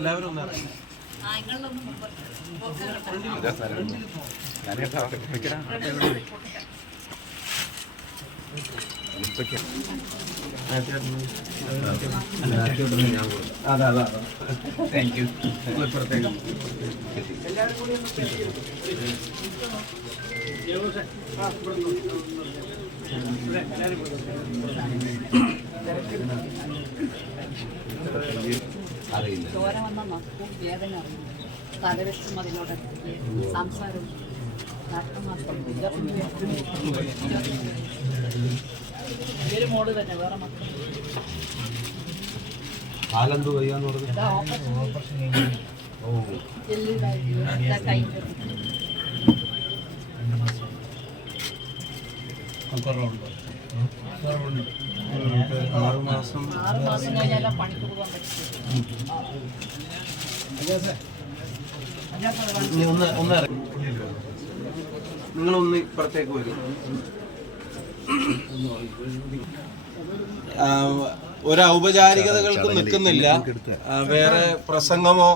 എല്ലാവരും ഒന്ന് ഇറങ്ങി. Thank you. പ്രത്യേകം എല്ലാവരും കൂടി ചോര വന്ന നക്കും വേദന അറിയും, തലവെച്ചും അതിനോട് സംസാരവും ഒരു മോള് തന്നെ വേറെ മക്കൾ കാലെന്ത് വയ്യാന്ന് പറഞ്ഞു. ആറ് മാസം കഴിഞ്ഞാൽ പണിക്ക് പോകാൻ പറ്റും. നിങ്ങളൊന്ന് ഇപ്പുറത്തേക്ക് വരും. ഒരു ഔപചാരികതകൾക്ക് നിൽക്കുന്നില്ല. വേറെ പ്രസംഗമോ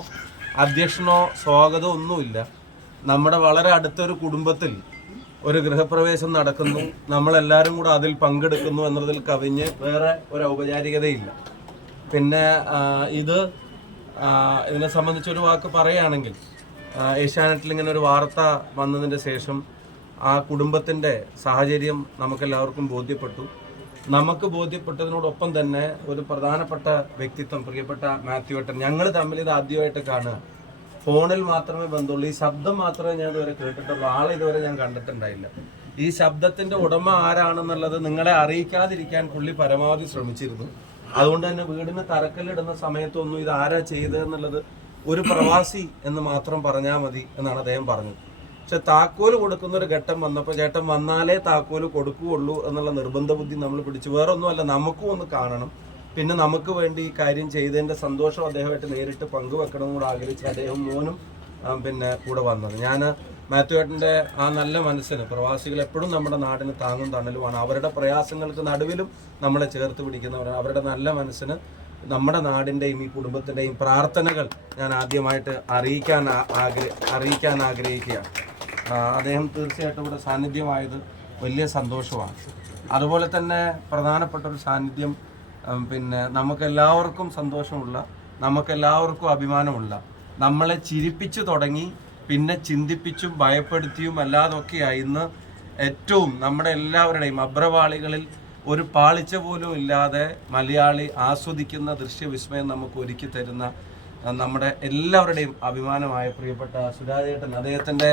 അധ്യക്ഷനോ സ്വാഗതമോ ഒന്നുമില്ല. നമ്മുടെ വളരെ അടുത്തൊരു കുടുംബത്തിൽ ഒരു ഗൃഹപ്രവേശം നടക്കുന്നു, നമ്മളെല്ലാവരും കൂടെ അതിൽ പങ്കെടുക്കുന്നു എന്നതിൽ കവിഞ്ഞ് വേറെ ഒരു ഔപചാരികതയില്ല. പിന്നെ ഇതിനെ സംബന്ധിച്ചൊരു വാക്ക് പറയുകയാണെങ്കിൽ, ഏഷ്യാനെറ്റിൽ ഇങ്ങനെ ഒരു വാർത്ത വന്നതിൻ്റെ ശേഷം ആ കുടുംബത്തിൻ്റെ സാഹചര്യം നമുക്കെല്ലാവർക്കും ബോധ്യപ്പെട്ടു. നമുക്ക് ബോധ്യപ്പെട്ടതിനോടൊപ്പം തന്നെ ഒരു പ്രധാനപ്പെട്ട വ്യക്തിത്വം, പ്രിയപ്പെട്ട മാത്യു ഏട്ടൻ, ഞങ്ങൾ തമ്മിൽ ഇത് ആദ്യമായിട്ട് കാണുക. ഫോണിൽ മാത്രമേ ബന്ധമുള്ളൂ. ഈ ശബ്ദം മാത്രമേ ഞാൻ ഇതുവരെ കേട്ടിട്ടുള്ളൂ. ആളെ ഇതുവരെ ഞാൻ കണ്ടിട്ടുണ്ടായില്ല. ഈ ശബ്ദത്തിൻ്റെ ഉടമ ആരാണെന്നുള്ളത് നിങ്ങളെ അറിയിക്കാതിരിക്കാൻ പുള്ളി പരമാവധി ശ്രമിച്ചിരുന്നു. അതുകൊണ്ട് തന്നെ വീടിന് തറക്കല്ലിടുന്ന സമയത്തൊന്നും ഇത് ആരാ ചെയ്തതെന്നുള്ളത് ഒരു പ്രവാസി എന്ന് മാത്രം പറഞ്ഞാൽ മതി എന്നാണ് അദ്ദേഹം പറഞ്ഞത്. പക്ഷെ താക്കോല് കൊടുക്കുന്ന ഒരു ഘട്ടം വന്നപ്പോൾ ചേട്ടൻ വന്നാലേ താക്കോല് കൊടുക്കുകയുള്ളൂ എന്നുള്ള നിർബന്ധ ബുദ്ധി നമ്മൾ പിടിച്ചു. വേറെ ഒന്നുമല്ല, നമുക്കും ഒന്ന് കാണണം, പിന്നെ നമുക്ക് വേണ്ടി ഈ കാര്യം ചെയ്തതിൻ്റെ സന്തോഷം അദ്ദേഹമായിട്ട് നേരിട്ട് പങ്കുവെക്കണം കൂടെ ആഗ്രഹിച്ച് അദ്ദേഹം മോനും പിന്നെ കൂടെ വന്നത്. ഞാൻ മാത്യു ഏട്ടൻ്റെ ആ നല്ല മനസ്സിന്, പ്രവാസികൾ എപ്പോഴും നമ്മുടെ നാടിന് താങ്ങും തണലുമാണ്. അവരുടെ പ്രയാസങ്ങൾക്ക് നടുവിലും നമ്മളെ ചേർത്ത് പിടിക്കുന്നവരാണ്. അവരുടെ നല്ല മനസ്സിന് നമ്മുടെ നാടിൻ്റെയും ഈ കുടുംബത്തിൻ്റെയും പ്രാർത്ഥനകൾ ഞാൻ ആദ്യമായിട്ട് അറിയിക്കാൻ ആഗ്രഹിക്കുകയാണ്. അദ്ദേഹം തീർച്ചയായിട്ടും ഇവിടെ സാന്നിധ്യമായത് വലിയ സന്തോഷമാണ്. അതുപോലെ തന്നെ പ്രധാനപ്പെട്ട ഒരു സാന്നിധ്യം, പിന്നെ നമുക്കെല്ലാവർക്കും സന്തോഷമുള്ള, നമുക്കെല്ലാവർക്കും അഭിമാനമുള്ള, നമ്മളെ ചിരിപ്പിച്ചു തുടങ്ങി പിന്നെ ചിന്തിപ്പിച്ചും ഭയപ്പെടുത്തിയും അല്ലാതൊക്കെയായി ഇന്ന് ഏറ്റവും നമ്മുടെ എല്ലാവരുടെയും അഭ്രപാളികളിൽ ഒരു പാളിച്ച പോലും ഇല്ലാതെ മലയാളി ആസ്വദിക്കുന്ന ദൃശ്യവിസ്മയം നമുക്ക് ഒരുക്കി തരുന്ന നമ്മുടെ എല്ലാവരുടെയും അഭിമാനമായ പ്രിയപ്പെട്ട സുരാജേട്ടൻ, അദ്ദേഹത്തിൻ്റെ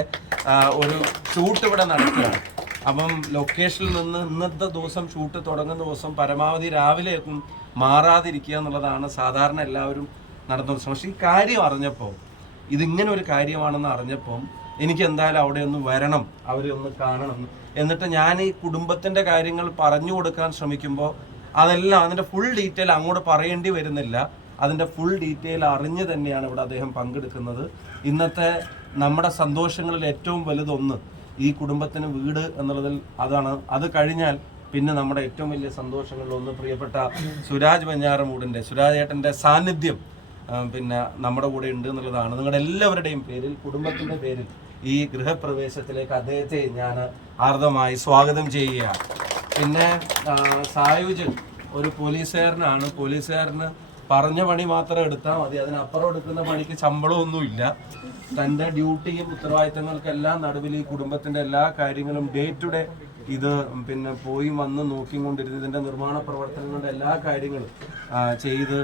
ഒരു ഷൂട്ട് ഇവിടെ നടക്കുകയാണ്. അപ്പം ലൊക്കേഷനിൽ നിന്ന് ഇന്നത്തെ ദിവസം ഷൂട്ട് തുടങ്ങുന്ന ദിവസം പരമാവധി രാവിലെയൊക്കെ മാറാതിരിക്കുക എന്നുള്ളതാണ് സാധാരണ എല്ലാവരും നടത്തുന്നത്. പക്ഷേ ഈ കാര്യം അറിഞ്ഞപ്പോൾ, ഇതിങ്ങനെ ഒരു കാര്യമാണെന്ന് അറിഞ്ഞപ്പോൾ എനിക്ക് എന്തായാലും അവിടെ ഒന്ന് വരണം, അവരെ ഒന്ന് കാണണം. എന്നിട്ട് ഞാൻ ഈ കുടുംബത്തിൻ്റെ കാര്യങ്ങൾ പറഞ്ഞു കൊടുക്കാൻ ശ്രമിക്കുമ്പോൾ അതെല്ലാം അതിൻ്റെ ഫുൾ ഡീറ്റെയിൽ അങ്ങോട്ട് പറയേണ്ടി വരുന്നില്ല. അതിൻ്റെ ഫുൾ ഡീറ്റെയിൽ അറിഞ്ഞ് തന്നെയാണ് ഇവിടെ അദ്ദേഹം പങ്കെടുക്കുന്നത്. ഇന്നത്തെ നമ്മുടെ സന്തോഷങ്ങളിൽ ഏറ്റവും വലുതൊന്ന് ഈ കുടുംബത്തിന് വീട് എന്നുള്ളതിൽ അതാണ്. അത് കഴിഞ്ഞാൽ പിന്നെ നമ്മുടെ ഏറ്റവും വലിയ സന്തോഷങ്ങളിലൊന്ന് പ്രിയപ്പെട്ട സുരാജ് വെഞ്ഞാറമൂടിൻ്റെ, സുരാജേട്ടൻ്റെ സാന്നിധ്യം പിന്നെ നമ്മുടെ കൂടെ ഉണ്ട് എന്നുള്ളതാണ്. നിങ്ങളുടെ എല്ലാവരുടെയും പേരിൽ, കുടുംബത്തിൻ്റെ പേരിൽ ഈ ഗൃഹപ്രവേശത്തിലേക്ക് അദ്ദേഹത്തെ ഞാൻ ആർദ്രമായി സ്വാഗതം ചെയ്യുകയാണ്. പിന്നെ സായുജൻ ഒരു പോലീസുകാരനാണ്. പോലീസുകാരന് പറഞ്ഞ പണി മാത്രം എടുത്താൽ മതി, അതിനപ്പുറം എടുക്കുന്ന പണിക്ക് ശമ്പളമൊന്നുമില്ല. തൻ്റെ ഡ്യൂട്ടിയും ഉത്തരവാദിത്തങ്ങൾക്കെല്ലാം നടുവിൽ ഈ കുടുംബത്തിൻ്റെ എല്ലാ കാര്യങ്ങളും ഡേ ടു ഡേ ഇത് പിന്നെ പോയി വന്ന് നോക്കിക്കൊണ്ടിരുന്ന് ഇതിൻ്റെ നിർമ്മാണ പ്രവർത്തനങ്ങളുടെ എല്ലാ കാര്യങ്ങളും ചെയ്ത്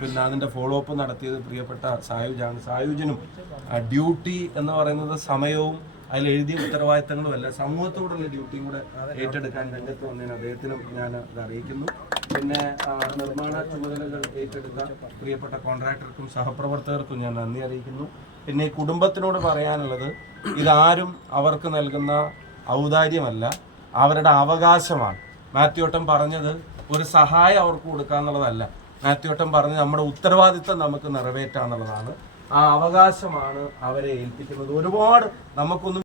പിന്നെ അതിൻ്റെ ഫോളോ അപ്പ് നടത്തിയത് പ്രിയപ്പെട്ട സായുജാണ്. സായുജനും ഡ്യൂട്ടി എന്ന് പറയുന്നത് സമയവും അതിലെഴുതിയ ഉത്തരവാദിത്തങ്ങളുമല്ല, സമൂഹത്തോടുള്ള ഡ്യൂട്ടിയും കൂടെ ഏറ്റെടുക്കാൻ രംഗത്ത് വന്നതിന് അദ്ദേഹത്തിനും ഞാൻ ഇത് അറിയിക്കുന്നു. പിന്നെ നിർമ്മാണ ചുമതലകൾ ഏറ്റെടുത്ത പ്രിയപ്പെട്ട കോൺട്രാക്ടർക്കും സഹപ്രവർത്തകർക്കും ഞാൻ നന്ദി അറിയിക്കുന്നു. പിന്നെ ഈ കുടുംബത്തിനോട് പറയാനുള്ളത്, ഇതാരും അവർക്ക് നൽകുന്ന ഔദാര്യമല്ല, അവരുടെ അവകാശമാണ്. മാത്യു ഏട്ടൻ പറഞ്ഞത് ഒരു സഹായം അവർക്ക് കൊടുക്കുക എന്നുള്ളതല്ല. മാത്യുവേട്ടൻ പറഞ്ഞ് നമ്മുടെ ഉത്തരവാദിത്തം നമുക്ക് നിറവേറ്റുക എന്നുള്ളതാണ്. ആ അവകാശമാണ് അവരെ ഏൽപ്പിക്കുന്നത്. ഒരുപാട് നമുക്കൊന്നും